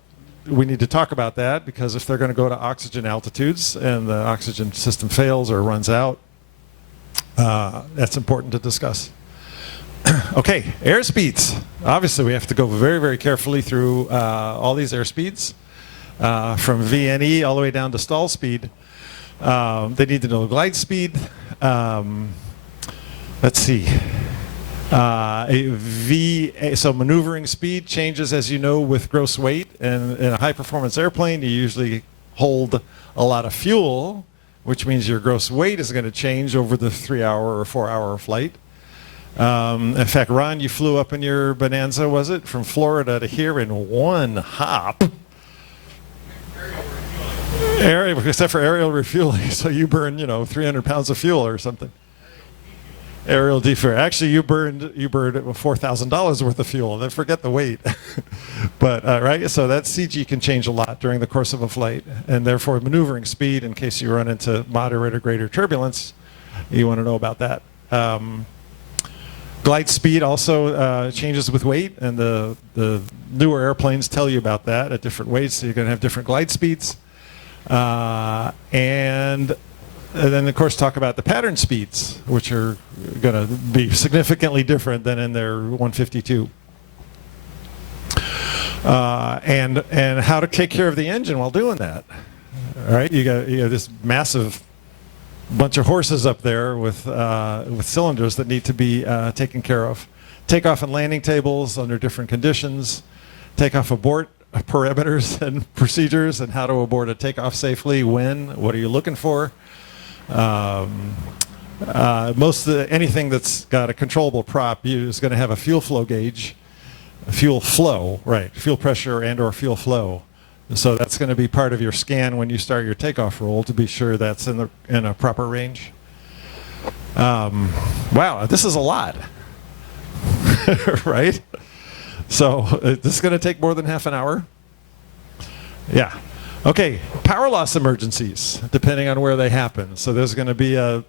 we need to talk about that because if they're going to go to oxygen altitudes and the oxygen system fails or runs out, that's important to discuss. Okay, airspeeds. Obviously we have to go very, very carefully through all these airspeeds from VNE all the way down to stall speed. They need to know glide speed. Let's see. So maneuvering speed changes, as you know, with gross weight. And in a high-performance airplane, you usually hold a lot of fuel, which means your gross weight is going to change over the 3-hour or 4-hour flight. In fact, Ron, you flew up in your Bonanza, was it, from Florida to here in one hop? Except for aerial refueling, so you burn 300 pounds of fuel or something. Aerial defuel. Actually, you burned $4,000 worth of fuel. Then forget the weight. But right, so that CG can change a lot during the course of a flight, and therefore maneuvering speed in case you run into moderate or greater turbulence, you want to know about that. Glide speed also changes with weight, and the newer airplanes tell you about that at different weights, so you're going to have different glide speeds. And then, of course, talk about the pattern speeds, which are going to be significantly different than in their 152. And how to take care of the engine while doing that. All right, you got this massive bunch of horses up there with cylinders that need to be taken care of. Takeoff and landing tables under different conditions. Takeoff abort parameters and procedures, and how to abort a takeoff safely. When? What are you looking for? Anything that's got a controllable prop is going to have a fuel flow gauge. Fuel flow, right? Fuel pressure and/or fuel flow. So that's going to be part of your scan when you start your takeoff roll to be sure that's in a proper range. Wow, this is a lot, right? So this is going to take more than half an hour. Yeah. Okay, power loss emergencies, depending on where they happen. So there's going to be a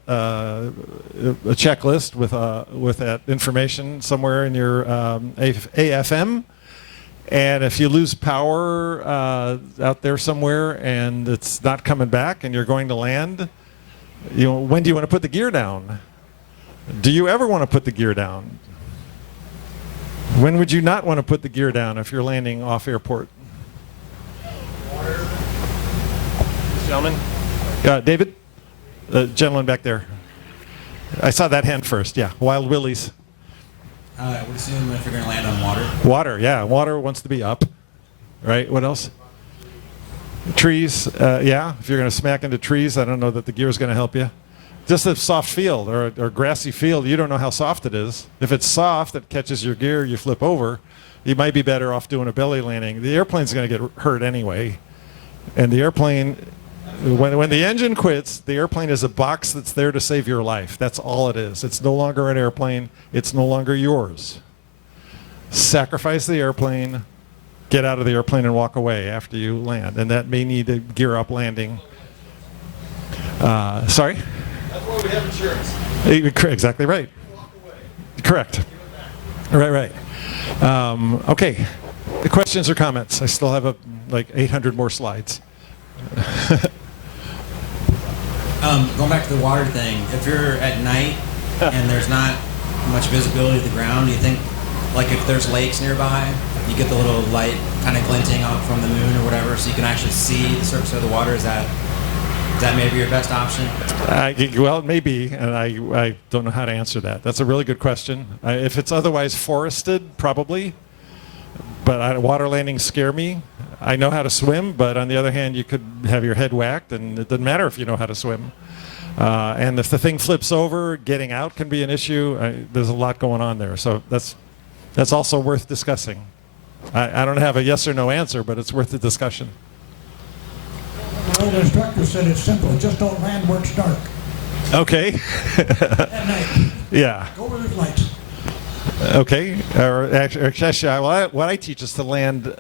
checklist with that information somewhere in your AFM. And if you lose power out there somewhere and it's not coming back and you're going to land, when do you want to put the gear down? Do you ever want to put the gear down? When would you not want to put the gear down if you're landing off airport? Gentlemen? David? The gentleman back there. I saw that hand first. Yeah, Wild Willies. I would assume if you're going to land on water. Water, yeah. Water wants to be up. Right? What else? Trees, yeah. If you're going to smack into trees, I don't know that the gear is going to help you. Just a soft field or grassy field, you don't know how soft it is. If it's soft, it catches your gear, you flip over. You might be better off doing a belly landing. The airplane's going to get hurt anyway. And the airplane, when the engine quits, the airplane is a box that's there to save your life. That's all it is. It's no longer an airplane. It's no longer yours. Sacrifice the airplane, get out of the airplane and walk away after you land. And that may need a gear up landing. Sorry? That's why we have insurance. Exactly right. Correct. Right. Okay. The questions or comments? I still have like 800 more slides. Going back to the water thing, if you're at night and there's not much visibility of the ground, do you think, like if there's lakes nearby, you get the little light kind of glinting out from the moon or whatever, so you can actually see the surface of the water? Is that maybe your best option? Well, it may be, and I don't know how to answer that. That's a really good question. If it's otherwise forested, probably. But water landings scare me. I know how to swim, but on the other hand, you could have your head whacked, and it doesn't matter if you know how to swim. And if the thing flips over, getting out can be an issue. There's a lot going on there, so that's also worth discussing. I don't have a yes or no answer, but it's worth the discussion. Well, the instructor said it's simple. Just don't land where it's dark. Okay. At night. Yeah. Go where there's lights. Okay. Actually, what I teach is to land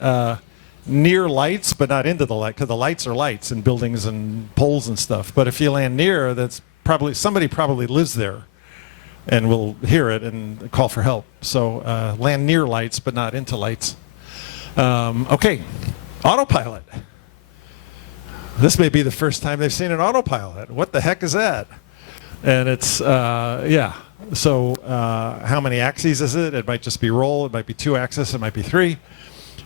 near lights, but not into the light, because the lights are lights in buildings and poles and stuff. But if you land near, that's probably somebody lives there, and will hear it and call for help. So land near lights, but not into lights. Okay. Autopilot. This may be the first time they've seen an autopilot. What the heck is that? And it's, yeah. So how many axes is it? It might just be roll. It might be 2 axis. It might be 3.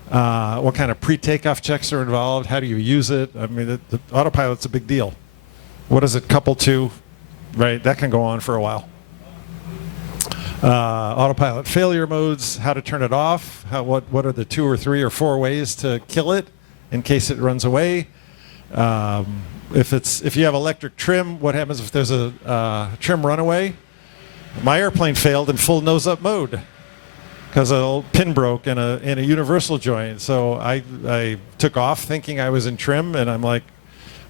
What kind of pre-takeoff checks are involved? How do you use it? I mean, the autopilot's a big deal. What does it couple to? Right? That can go on for a while. Autopilot failure modes, how to turn it off, what are the 2 or 3 or 4 ways to kill it in case it runs away. If you have electric trim, what happens if there's a trim runaway? My airplane failed in full nose-up mode because a pin broke in a universal joint. So I took off thinking I was in trim, and I'm like,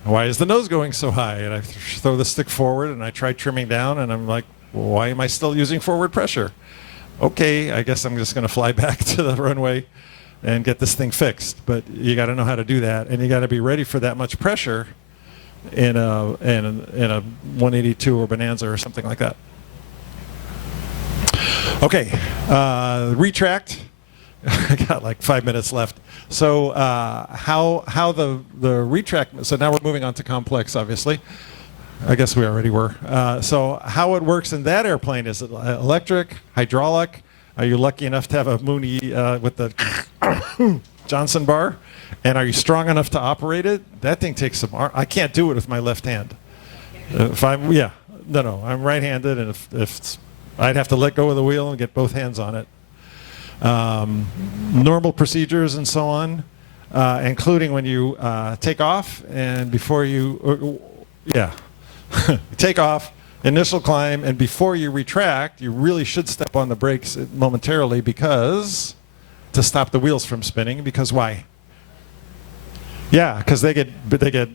why is the nose going so high? And I throw the stick forward, and I try trimming down, and I'm like, well, why am I still using forward pressure? Okay, I guess I'm just going to fly back to the runway and get this thing fixed. But you got to know how to do that, and you got to be ready for that much pressure in a 182 or Bonanza or something like that. Okay, retract. I got like 5 minutes left. So how the retract, so now we're moving on to complex, obviously. I guess we already were. So how it works in that airplane, is it electric, hydraulic? Are you lucky enough to have a Mooney with the Johnson bar? And are you strong enough to operate it? That thing takes some I can't do it with my left hand. If I'm, yeah, no, I'm right-handed, and if I'd have to let go of the wheel and get both hands on it. Normal procedures and so on, including when you take off and before you, take off, initial climb, and before you retract, you really should step on the brakes momentarily to stop the wheels from spinning. Because why? Yeah, because the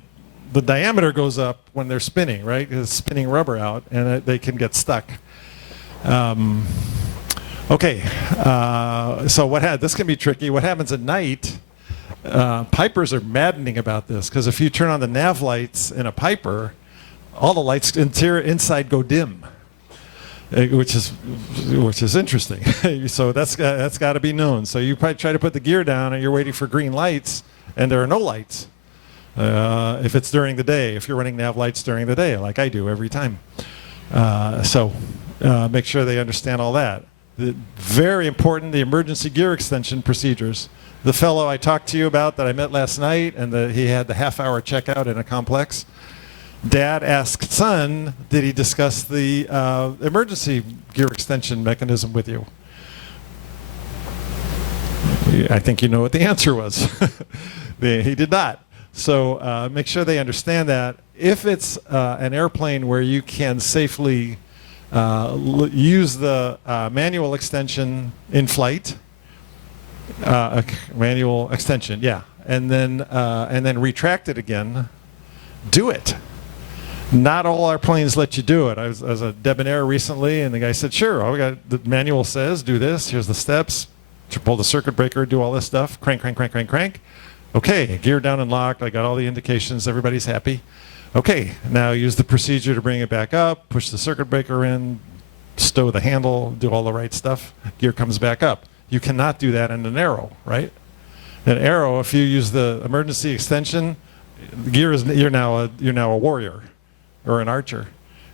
diameter goes up when they're spinning, right? It's spinning rubber out, and they can get stuck. Okay, so this can be tricky. What happens at night? Pipers are maddening about this, because if you turn on the nav lights in a Piper, all the lights inside go dim, which is interesting. So that's got to be known. So you probably try to put the gear down, and you're waiting for green lights, and there are no lights. If it's during the day, if you're running nav lights during the day, like I do every time. So make sure they understand all that. Very important, the emergency gear extension procedures. The fellow I talked to you about that I met last night, and he had the half-hour checkout in a complex. Dad asked son, did he discuss the emergency gear extension mechanism with you? I think you know what the answer was. He did not. So make sure they understand that. If it's an airplane where you can safely use the manual extension in flight, manual extension, yeah, and then retract it again, do it. Not all our planes let you do it. I was a debonair recently, and the guy said, sure, we got, the manual says do this, here's the steps, pull the circuit breaker, do all this stuff, crank, crank, crank, crank, crank. Okay, gear down and locked, I got all the indications, everybody's happy. Okay, now use the procedure to bring it back up, push the circuit breaker in, stow the handle, do all the right stuff, gear comes back up. You cannot do that in an Aero, right? An Aero, if you use the emergency extension, gear is, you're now a warrior or an archer,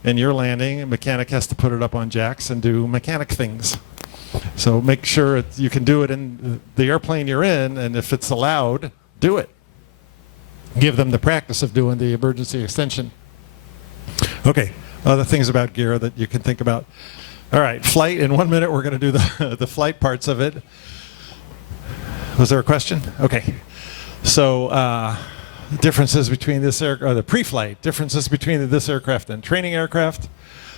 and you're landing, a mechanic has to put it up on jacks and do mechanic things. So make sure you can do it in the airplane you're in, and if it's allowed, do it. Give them the practice of doing the emergency extension. Okay, other things about gear that you can think about. All right, flight. In 1 minute, we're going to do the flight parts of it. Was there a question? Okay. So differences between this aircraft, the pre-flight, differences between this aircraft and training aircraft,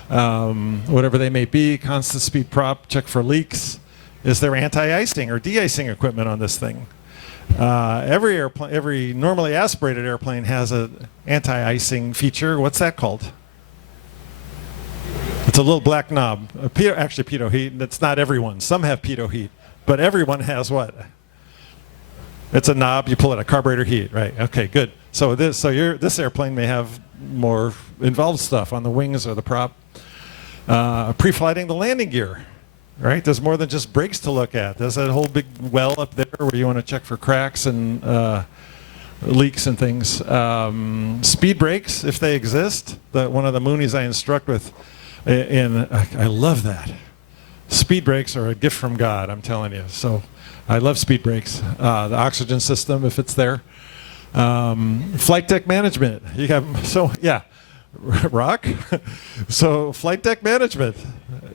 whatever they may be, constant speed prop, check for leaks. Is there anti-icing or de-icing equipment on this thing? Every normally aspirated airplane has an anti-icing feature. What's that called? It's a little black knob. Actually, pitot heat. That's not everyone. Some have pitot heat, but everyone has what? It's a knob. You pull it. A carburetor heat, right? Okay, good. So this airplane may have more involved stuff on the wings or the prop. Pre-flighting the landing gear. Right? There's more than just brakes to look at. There's that whole big well up there where you want to check for cracks and leaks and things. Speed brakes, if they exist. One of the Moonies I instruct with, I love that. Speed brakes are a gift from God, I'm telling you. So I love speed brakes. The oxygen system, if it's there. Flight deck management. You have, so yeah. Rock? So flight deck management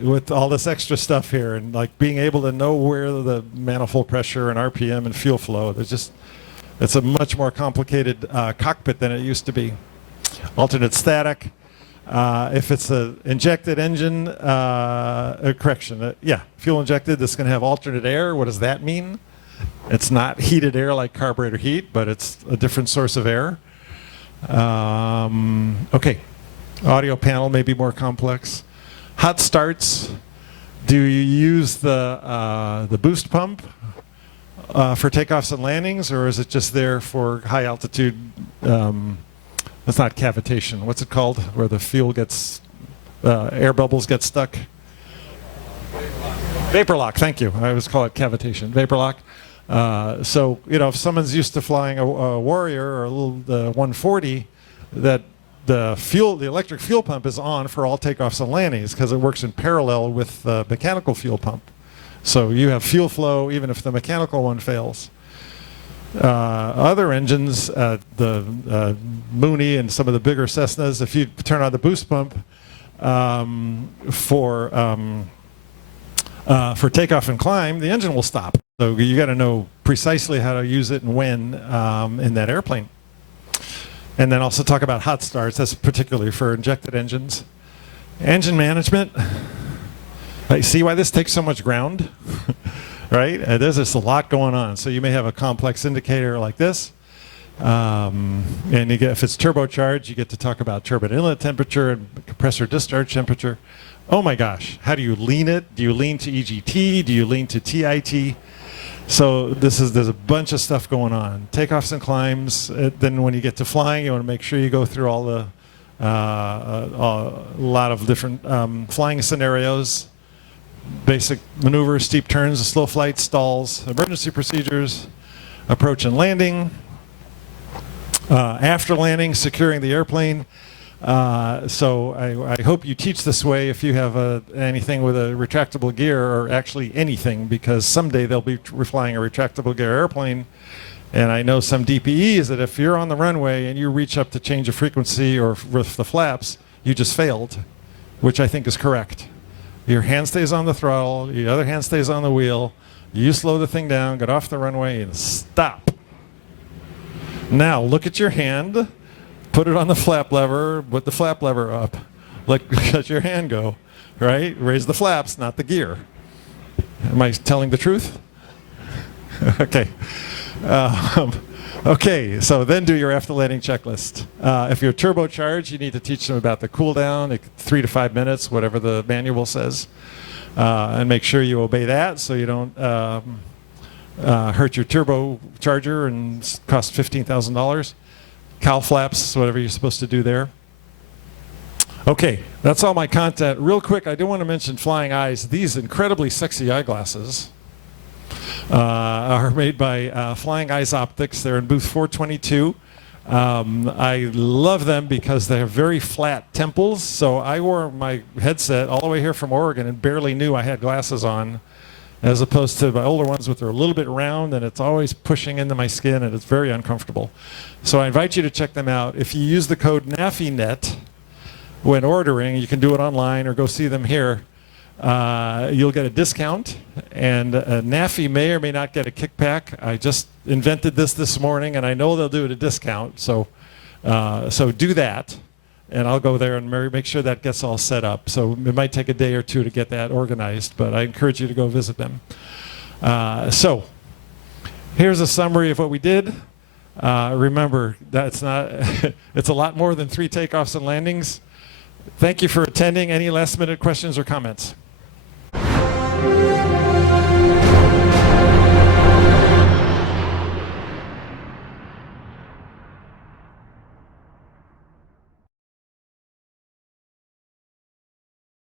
with all this extra stuff here, and like being able to know where the manifold pressure and RPM and fuel flow. It's a much more complicated cockpit than it used to be. Alternate static. If it's an injected engine, fuel injected, this can have alternate air. What does that mean? It's not heated air like carburetor heat, but it's a different source of air. Okay, audio panel may be more complex. Hot starts. Do you use the boost pump for takeoffs and landings, or is it just there for high altitude? That's not cavitation. What's it called? Where the fuel gets air bubbles get stuck. Vapor lock, thank you. I always call it cavitation. Vapor lock. So, you know, if someone's used to flying a Warrior or a little 140, that the electric fuel pump is on for all takeoffs and landings because it works in parallel with the mechanical fuel pump. So you have fuel flow even if the mechanical one fails. Other engines, the Mooney and some of the bigger Cessnas, if you turn on the boost pump for takeoff and climb, the engine will stop. So you got to know precisely how to use it and when in that airplane. And then also talk about hot starts. That's particularly for injected engines. Engine management. See why this takes so much ground? Right? There's just a lot going on. So you may have a complex indicator like this. And you get, if it's turbocharged, you get to talk about turbine inlet temperature and compressor discharge temperature. Oh my gosh, how do you lean it? Do you lean to EGT? Do you lean to TIT? So there's a bunch of stuff going on. Takeoffs and climbs. Then when you get to flying, you want to make sure you go through all the a lot of different flying scenarios, basic maneuvers, steep turns, slow flights, stalls, emergency procedures, approach and landing, after landing, securing the airplane. So I hope you teach this way if you have anything with a retractable gear, or actually anything, because someday they'll be flying a retractable gear airplane. And I know some DPEs that if you're on the runway and you reach up to change a frequency or with the flaps, you just failed, which I think is correct. Your hand stays on the throttle, your other hand stays on the wheel, you slow the thing down, get off the runway, and stop. Now look at your hand. Put it on the flap lever, put the flap lever up. Let your hand go, right? Raise the flaps, not the gear. Am I telling the truth? Okay. Okay, so then do your after landing checklist. If you're turbocharged, you need to teach them about the cool down, 3 to 5 minutes, whatever the manual says. And make sure you obey that so you don't hurt your turbocharger and cost $15,000. Cowl flaps, whatever you're supposed to do there. Okay, that's all my content. Real quick, I do want to mention Flying Eyes. These incredibly sexy eyeglasses are made by Flying Eyes Optics. They're in booth 422. I love them because they have very flat temples. So I wore my headset all the way here from Oregon and barely knew I had glasses on, as opposed to my older ones which are a little bit round and it's always pushing into my skin and it's very uncomfortable. So I invite you to check them out. If you use the code NAFINET when ordering, you can do it online or go see them here. You'll get a discount, and NAFI may or may not get a kickback. I just invented this morning, and I know they'll do it at a discount. So do that, and I'll go there and make sure that gets all set up. So it might take a day or two to get that organized, but I encourage you to go visit them. So here's a summary of what we did. Remember, that's not it's a lot more than 3 takeoffs and landings. Thank you for attending. Any last minute questions or comments?